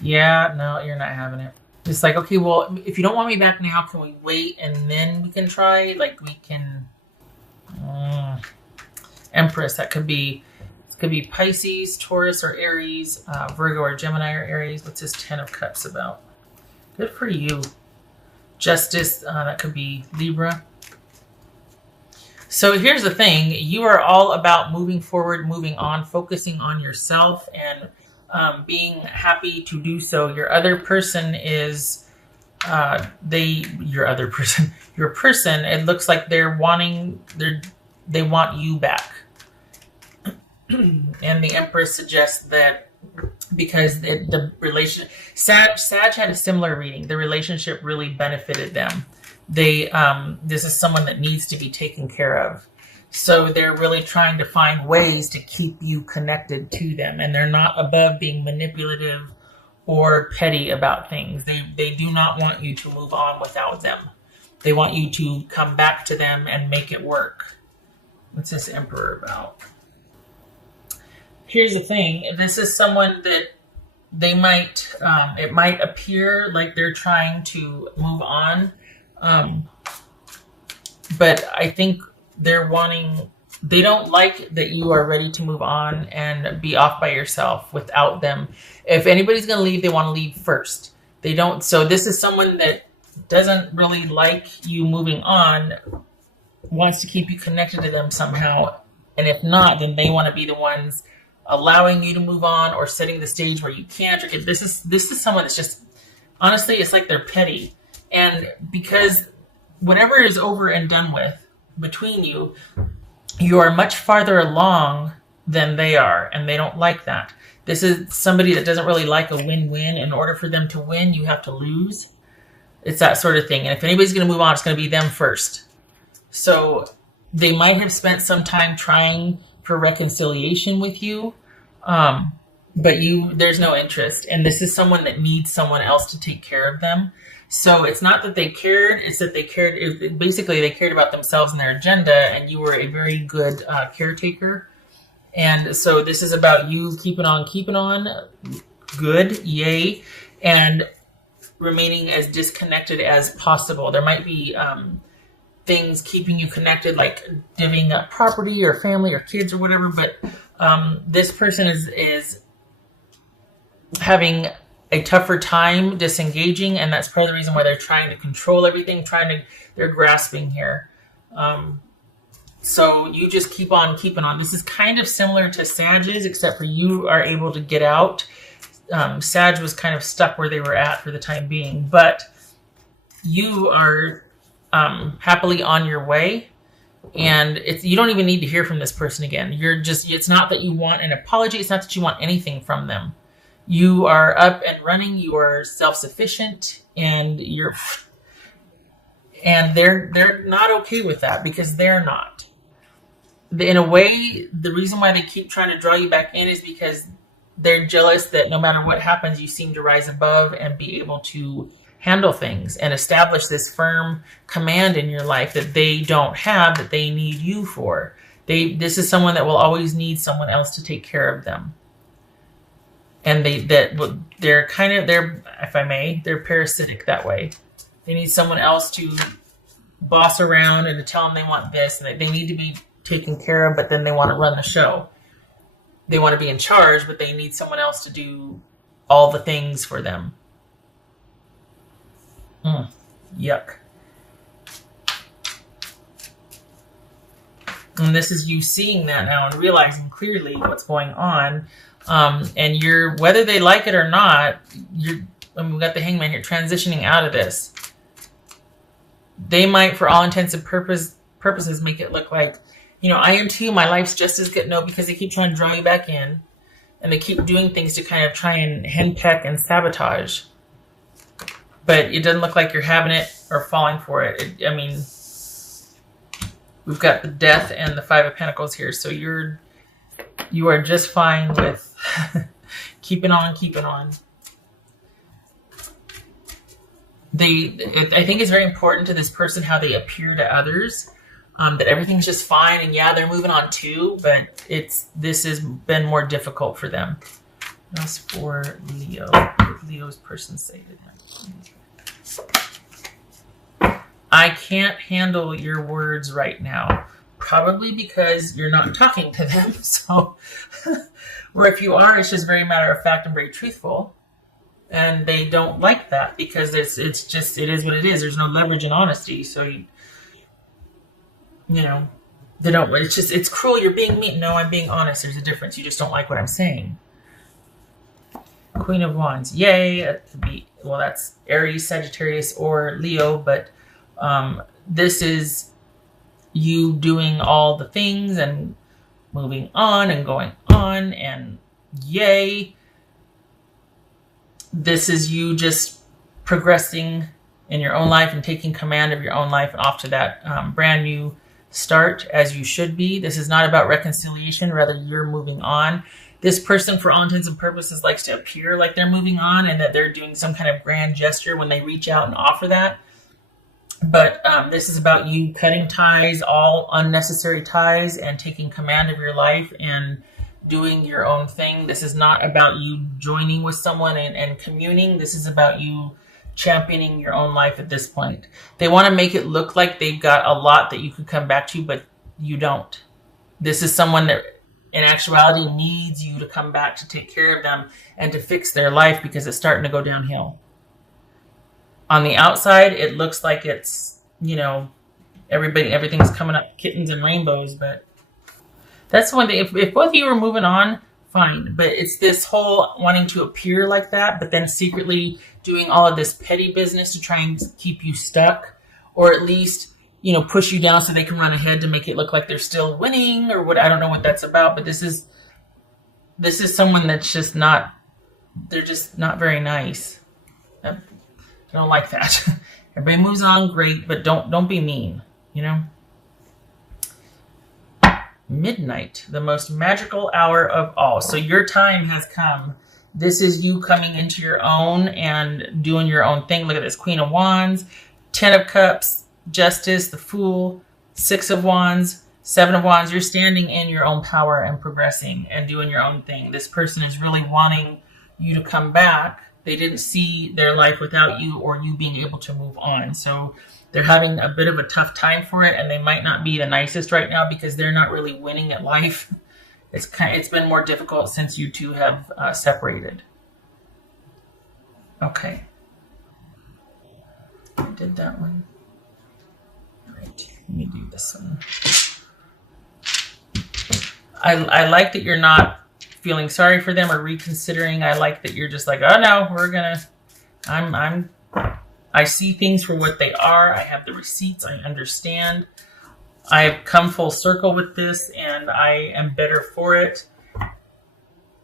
Yeah, no, you're not having it. It's like, okay, well, if you don't want me back now, can we wait and then we can try? Like, we can. Uh, Empress, that could be Pisces, Taurus, or Aries, Virgo, or Gemini, or Aries. What's this Ten of Cups about? Good for you. Justice, that could be Libra. So here's the thing. You are all about moving forward, moving on, focusing on yourself, and being happy to do so. Your other person is your other person, your person. It looks like they want you back, and the Empress suggests that because the relation Sag had a similar reading. The relationship really benefited them. They this is someone that needs to be taken care of. So they're really trying to find ways to keep you connected to them, and they're not above being manipulative or petty about things. They do not want you to move on without them. They want you to come back to them and make it work. What's this Emperor about? Here's the thing. This is someone that they might, it might appear like they're trying to move on. But I think they don't like that you are ready to move on and be off by yourself without them. If anybody's going to leave, they want to leave first. They don't. So this is someone that doesn't really like you moving on, wants to keep you connected to them somehow. And if not, then they want to be the ones allowing you to move on or setting the stage where you can't. This is someone that's just, honestly, it's like they're petty. And because whatever is over and done with between you, you are much farther along than they are, and they don't like that. This is somebody that doesn't really like a win-win. In order for them to win, you have to lose. It's that sort of thing. And if anybody's going to move on, it's going to be them first. So they might have spent some time trying for reconciliation with you, but there's no interest. And this is someone that needs someone else to take care of them. So it's not that they cared, it's that they cared, basically they cared about themselves and their agenda, and you were a very good caretaker. And so this is about you keeping on, good, yay, and remaining as disconnected as possible. There might be things keeping you connected, like divvying up property or family or kids or whatever, but this person is having a tougher time disengaging, and that's part of the reason why they're trying to control everything, they're grasping here. So you just keep on keeping on. This is kind of similar to Sag's, except for you are able to get out. Sag was kind of stuck where they were at for the time being, but you are happily on your way, and you don't even need to hear from this person again. It's not that you want an apology. It's not that you want anything from them. You are up and running. You are self-sufficient, and they're not okay with that because they're not. In a way, the reason why they keep trying to draw you back in is because they're jealous that no matter what happens, you seem to rise above and be able to handle things and establish this firm command in your life that they don't have, that they need you for. This is someone that will always need someone else to take care of them. And they're if I may, they're parasitic that way. They need someone else to boss around and to tell them they want this, and they need to be taken care of, but then they want to run the show. They want to be in charge, but they need someone else to do all the things for them. Yuck. And this is you seeing that now and realizing clearly what's going on. And whether they like it or not, we've got the Hangman here, transitioning out of this. They might, for all intents and purposes, make it look like, I am too, my life's just as good. No, because they keep trying to draw me back in, and they keep doing things to kind of try and henpeck and sabotage. But it doesn't look like you're having it or falling for it. We've got the Death and the Five of Pentacles here, so you are just fine with keeping on. I think it's very important to this person how they appear to others, that everything's just fine, and yeah, they're moving on too, but this has been more difficult for them. That's for Leo. What did Leo's person say to them? I can't handle your words right now. Probably because you're not talking to them. So, or if you are, it's just very matter of fact and very truthful. And they don't like that because it's just, it is what it is. There's no leverage in honesty. So, you know, they don't, it's just, it's cruel. You're being mean. No, I'm being honest. There's a difference. You just don't like what I'm saying. Queen of Wands. Yay. That could be, well, that's Aries, Sagittarius, or Leo, but this is you doing all the things and moving on and going on, and yay. This is you just progressing in your own life and taking command of your own life and off to that brand new start as you should be. This is not about reconciliation. Rather, you're moving on. This person, for all intents and purposes, likes to appear like they're moving on and that they're doing some kind of grand gesture when they reach out and offer that. But this is about you cutting ties, all unnecessary ties, and taking command of your life and doing your own thing. This is not about you joining with someone and communing. This is about you championing your own life at this point. They want to make it look like they've got a lot that you could come back to, but you don't. This is someone that in actuality needs you to come back to take care of them and to fix their life because it's starting to go downhill. On the outside, it looks like it's, everything's coming up kittens and rainbows, but that's one thing. If both of you are moving on, fine. But it's this whole wanting to appear like that, but then secretly doing all of this petty business to try and keep you stuck, or at least, push you down so they can run ahead to make it look like they're still winning or what. I don't know what that's about, but this is someone that's just not, they're just not very nice. I don't like that. Everybody moves on, great, but don't be mean, Midnight, the most magical hour of all. So your time has come. This is you coming into your own and doing your own thing. Look at this. Queen of Wands, 10 of Cups, Justice, the Fool, 6 of Wands, 7 of Wands. You're standing in your own power and progressing and doing your own thing. This person is really wanting you to come back. They didn't see their life without you or you being able to move on. So they're having a bit of a tough time for it, and they might not be the nicest right now because they're not really winning at life. It's been more difficult since you two have separated. Okay. I did that one. All right, let me do this one. I like that you're not feeling sorry for them or reconsidering. I like that you're just like, oh no, I see things for what they are. I have the receipts. I understand. I've come full circle with this and I am better for it.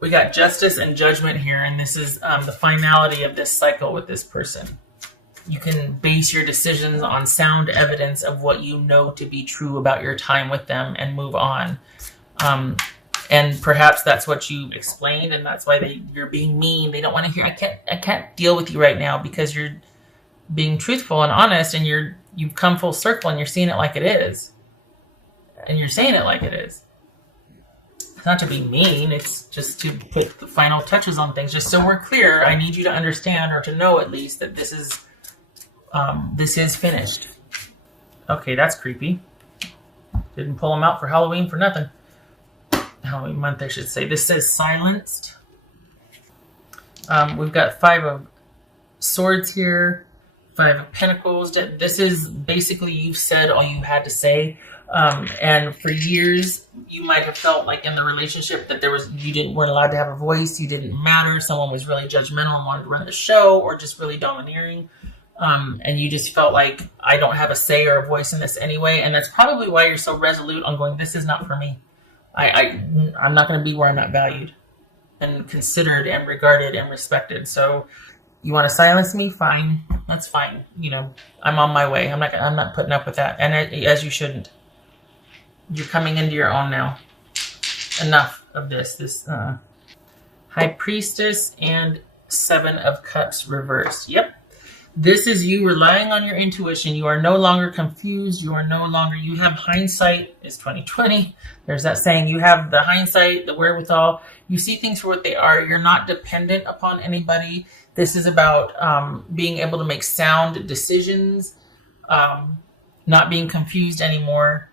We got justice and judgment here, and this is the finality of this cycle with this person. You can base your decisions on sound evidence of what you know to be true about your time with them and move on. And perhaps that's what you explained, and that's why you're being mean. They don't want to hear. I can't deal with you right now because you're being truthful and honest, and you've come full circle, and you're seeing it like it is, and you're saying it like it is. It's not to be mean. It's just to put the final touches on things, just so we're clear. I need you to understand, or to know at least, that this is finished. Okay, that's creepy. Didn't pull them out for Halloween for nothing. Halloween month, I should say. This says silenced. We've got 5 of Swords here, 5 of Pentacles. This is basically you've said all you had to say. And for years, you might have felt like in the relationship that you weren't allowed to have a voice. You didn't matter. Someone was really judgmental and wanted to run the show, or just really domineering. And you just felt like, I don't have a say or a voice in this anyway. And that's probably why you're so resolute on going, this is not for me. I'm not going to be where I'm not valued and considered and regarded and respected. So you want to silence me? Fine. That's fine. I'm on my way. I'm not putting up with that. And as you shouldn't. You're coming into your own now. Enough of this. High Priestess and 7 of Cups reversed. Yep. This is you relying on your intuition. You are no longer confused. You are no longer, you have hindsight. It's 2020. There's that saying, you have the hindsight, the wherewithal. You see things for what they are. You're not dependent upon anybody. This is about being able to make sound decisions, not being confused anymore.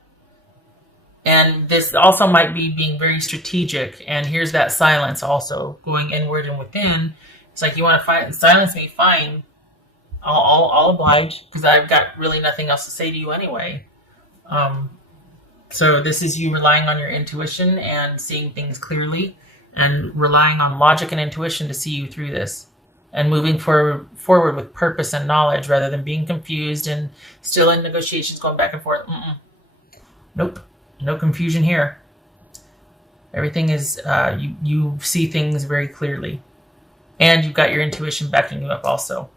And this also might be being very strategic. And here's that silence also, going inward and within. It's like, you want to silence me, fine. I'll oblige, because I've got really nothing else to say to you anyway. So this is you relying on your intuition and seeing things clearly, and relying on logic and intuition to see you through this, and moving forward with purpose and knowledge, rather than being confused and still in negotiations going back and forth. Nope, no confusion here. Everything is, you see things very clearly, and you've got your intuition backing you up also.